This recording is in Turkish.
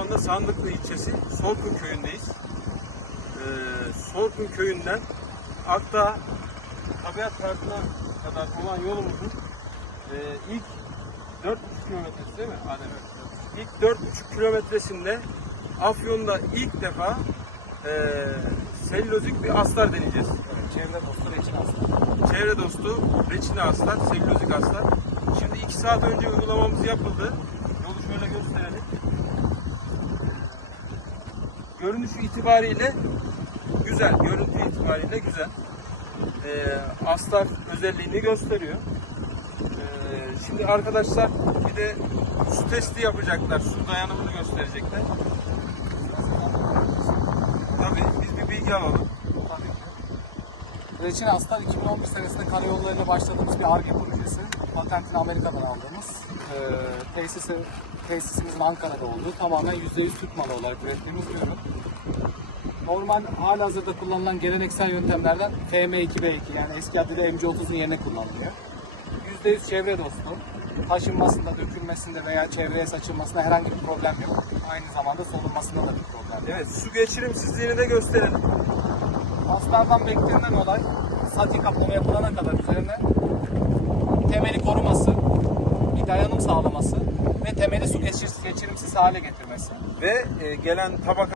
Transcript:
anda Sandıklı ilçesi Sorkun köyündeyiz. Ee, Sorkun köyünden Akdağ Tabiat Parkı'na kadar olan yolumuzun e, ilk 4,5 kilometresi değil mi Adem? İlk 4,5 kilometresinde Afyon'da ilk defa e, selülozik bir astar deneyeceğiz. Çevre dostu reçin aslan. Çevre dostu reçine astar, selülozik astar. Şimdi 2 saat önce uygulamamız yapıldı. Görünüş itibariyle güzel, görüntü itibariyle güzel. Ee, astar özelliğini gösteriyor. Ee, şimdi arkadaşlar bir de su testi yapacaklar, su dayanımını gösterecekler. Tabii biz bir bilgi alalım. Reçin Aslan 2011 senesinde karayollarına başladığımız bir ARGE projesi. Patentini Amerika'dan aldığımız. E, tesisi, tesisimizin Ankara'da olduğu tamamen %100 Türk malı olarak ürettiğimiz bir ürün. Normal halihazırda kullanılan geleneksel yöntemlerden FM2B2 yani eski adıyla MC30'un yerine kullanılıyor. %100 çevre dostu. Taşınmasında, dökülmesinde veya çevreye saçılmasında herhangi bir problem yok. Aynı zamanda solunmasında da bir problem yok. Evet, su geçirimsizliğini de gösterelim. Aslardan beklenen olay sati kaplama yapılana kadar üzerine temeli koruması, bir dayanım sağlaması ve temeli su geçir, geçirimsiz hale getirmesi. Ve e, gelen tabaka